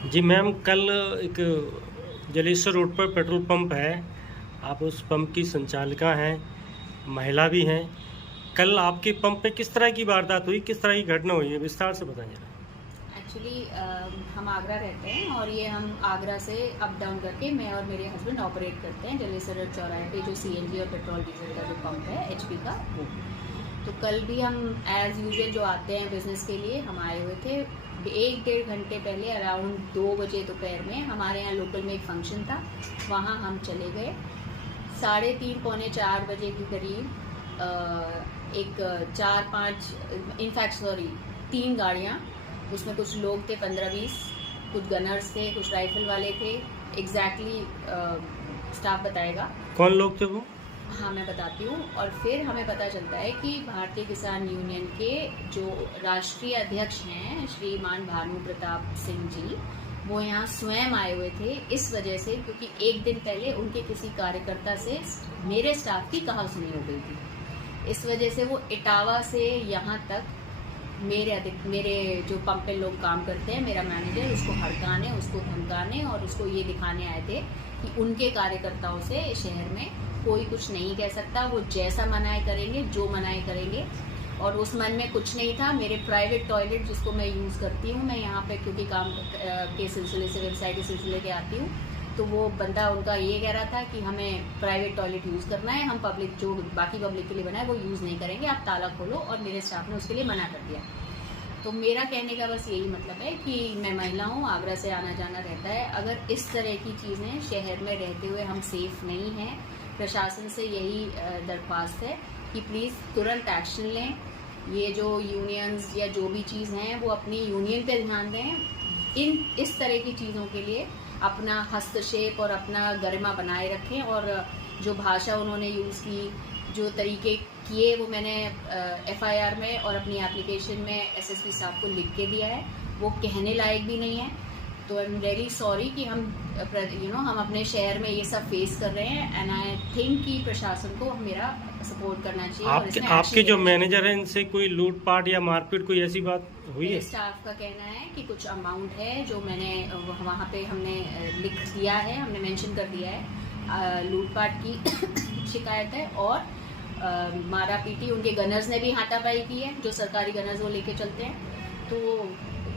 जी ma'am, कल एक Jaleshwar road पर पेट्रोल पंप है, आप उस पंप की संचालिका हैं, महिला भी हैं। कल आपके पंप पे किस तरह की वारदात हुई, किस तरह की घटना हुई है, विस्तार से बताएं जरा। एक्चुअली हम आगरा रहते हैं और ये हम आगरा से अप डाउन करके मैं और मेरे हस्बैंड ऑपरेट करते हैं जलेश्वर रोड चौराहे पे जो सीएनजी और पेट्रोल डीजल का जो पंप है एचपी का वो। तो कल भी हम एज यूजुअल जो आते हैं बिजनेस के लिए हम आए हुए थे। 1-1.5 घंटे पहले अराउंड 2 बजे दोपहर में हमारे यहाँ लोकल में एक फंक्शन था, वहाँ हम चले गए। 3:30 पौने 4 बजे के करीब एक 4-5 इनफैक्ट 3 गाड़ियाँ, उसमें कुछ लोग थे 15-20, कुछ गनर्स थे, कुछ राइफल वाले थे। एग्जैक्टली स्टाफ बताएगा कौन लोग थे वो? हाँ मैं बताती हूँ। और फिर हमें पता चलता है कि भारतीय किसान यूनियन के जो राष्ट्रीय अध्यक्ष हैं श्रीमान भानु प्रताप सिंह जी, वो यहाँ स्वयं आए हुए थे इस वजह से क्योंकि एक दिन पहले उनके किसी कार्यकर्ता से मेरे स्टाफ की कहासुनी हो गई थी। इस वजह से वो इटावा से यहाँ तक मेरे जो पंप पे लोग काम करते हैं, मेरा मैनेजर, उसको हड़काने, उसको धमकाने और उसको ये दिखाने आए थे कि उनके कार्यकर्ताओं से शहर में कोई कुछ नहीं कह सकता, वो जैसा मनाए करेंगे, जो मनाए करेंगे। और उस मन में कुछ नहीं था। मेरे प्राइवेट टॉयलेट जिसको मैं यूज़ करती हूँ, मैं यहाँ पे क्योंकि काम के सिलसिले से, व्यवसाय के सिलसिले के आती हूँ, तो वो बंदा उनका ये कह रहा था कि हमें प्राइवेट टॉयलेट यूज़ करना है, हम पब्लिक जो बाकी पब्लिक के लिए बना है वो यूज़ नहीं करेंगे, आप ताला खोलो। और मेरे स्टाफ ने उसके लिए मना कर दिया। तो मेरा कहने का बस यही मतलब है कि मैं महिला हूँ, आगरा से आना जाना रहता है। अगर इस तरह की चीज़ें शहर में रहते हुए हम सेफ नहीं हैं, प्रशासन से यही दरख्वास्त है कि प्लीज़ तुरंत एक्शन लें। ये जो यूनियंस या जो भी चीज़ हैं वो अपनी यूनियन पे ध्यान दें। इस तरह की चीज़ों के लिए अपना हस्तक्षेप और अपना गरिमा बनाए रखें। और जो भाषा उन्होंने यूज़ की, जो तरीके किए, वो मैंने एफआईआर में और अपनी एप्लीकेशन में एसएसपी साहब को लिख के दिया है। वो कहने लायक भी नहीं है। तो आई एम रियली सॉरी कि हम हम अपने शहर में ये सब फेस कर रहे हैं। एंड आई थिंक कि प्रशासन को मेरा सपोर्ट करना चाहिए। आपके जो मैनेजर हैं, इनसे कोई लूटपाट या मारपीट कोई ऐसी बात हुई है? स्टाफ का कहना है कि कुछ अमाउंट है जो मैंने वहाँ पे हमने लिख दिया है, हमने मेंशन कर दिया है। लूटपाट की शिकायत है और मारा पीटी उनके गनर्स ने भी हाथापाई की है। जो सरकारी गनर्स वो लेके चलते हैं, तो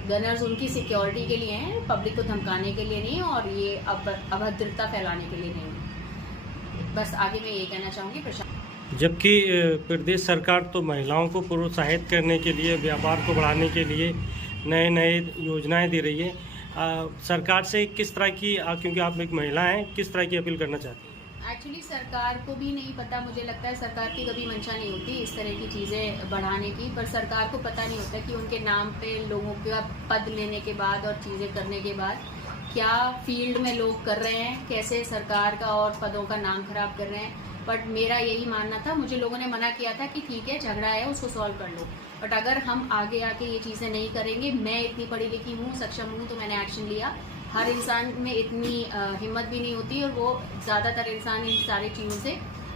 गनर्स उनकी सिक्योरिटी के लिए हैं, पब्लिक को धमकाने के लिए नहीं और ये अभद्रता फैलाने के लिए नहीं। बस आगे मैं ये कहना चाहूँगी प्रशासन। जबकि प्रदेश सरकार तो महिलाओं को प्रोत्साहित करने के लिए, व्यापार को बढ़ाने के लिए नए नए योजनाएं दे रही है, सरकार से किस तरह की, क्योंकि आप एक महिला हैं, किस तरह की अपील करना चाहती हैं? एक्चुअली सरकार को भी नहीं पता, मुझे लगता है सरकार की कभी मंशा नहीं होती इस तरह की चीज़ें बढ़ाने की, पर सरकार को पता नहीं होता कि उनके नाम पे लोगों का पद लेने के बाद और चीज़ें करने के बाद क्या फील्ड में लोग कर रहे हैं, कैसे सरकार का और पदों का नाम खराब कर रहे हैं। बट मेरा यही मानना था, मुझे लोगों ने मना किया था कि ठीक है झगड़ा है उसको सॉल्व कर लो, बट अगर हम आगे आके ये चीज़ें नहीं करेंगे, मैं इतनी पढ़ी लिखी हूँ, सक्षम हूँ, तो मैंने एक्शन लिया। हर इंसान में इतनी हिम्मत भी नहीं होती और वो ज़्यादातर इंसान इन सारी चीज़ों से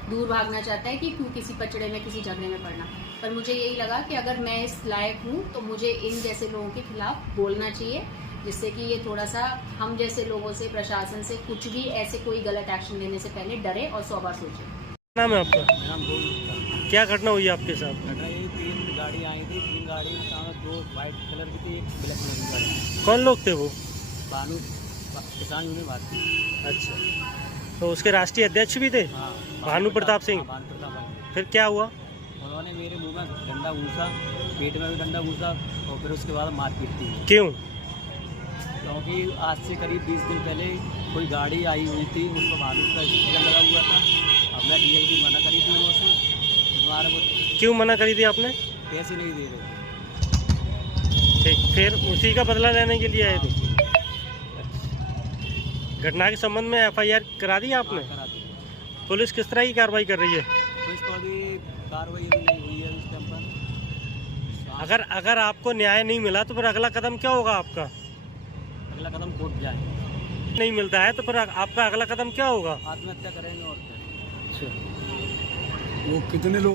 दूर भागना चाहता है कि क्यों किसी पचड़े में, किसी झगड़े में पड़ना। पर मुझे यही लगा कि अगर मैं इस लायक हूँ तो मुझे इन जैसे लोगों के खिलाफ बोलना चाहिए, जिससे कि ये थोड़ा सा हम जैसे लोगों से, प्रशासन से कुछ भी ऐसे कोई गलत एक्शन लेने से पहले डरे और 100 बार सोचे। नाम है आपका? क्या घटना हुई आपके साथ? घटना ये 3 गाड़ी आई थी, 3 गाड़ी में 2 वाइट कलर की थी, एक ब्लैक कलर की गाड़ी। कौन लोग थे वो? भानु किसान यूनियन भारतीय। अच्छा, तो उसके राष्ट्रीय अध्यक्ष भी थे? हाँ, भानु प्रताप सिंह। भानु प्रताप सिंह। फिर क्या हुआ? उन्होंने मेरे मुंह में डंडा घूसा, पेट में भी डंडा घूसा और फिर उसके बाद मारपीट की। क्यों? क्योंकि आज से करीब 20 दिन पहले कोई गाड़ी आई हुई थी, उस पर भानु का स्टिकर लगा हुआ था। अब मैं डीएल की मना करी थी उनसे, तुम्हारे वो क्यों मना करी थी आपने? पैसे नहीं दे रहे। ठीक, फिर उसी का बदला लेने के लिए आए थे? घटना के संबंध में एफआईआर करा दी आपने? करा दी। पुलिस किस तरह की कार्रवाई कर रही है? पुलिस को अभी कार्रवाई अभी नहीं हुई है इस टाइम पर। अगर आपको न्याय नहीं मिला तो फिर अगला कदम क्या होगा आपका? अगला कदम कोर्ट जाए। नहीं मिलता है तो फिर आपका अगला कदम क्या होगा? आत्महत्या करेंगे और क्या। अच्छा, वो कितने लोग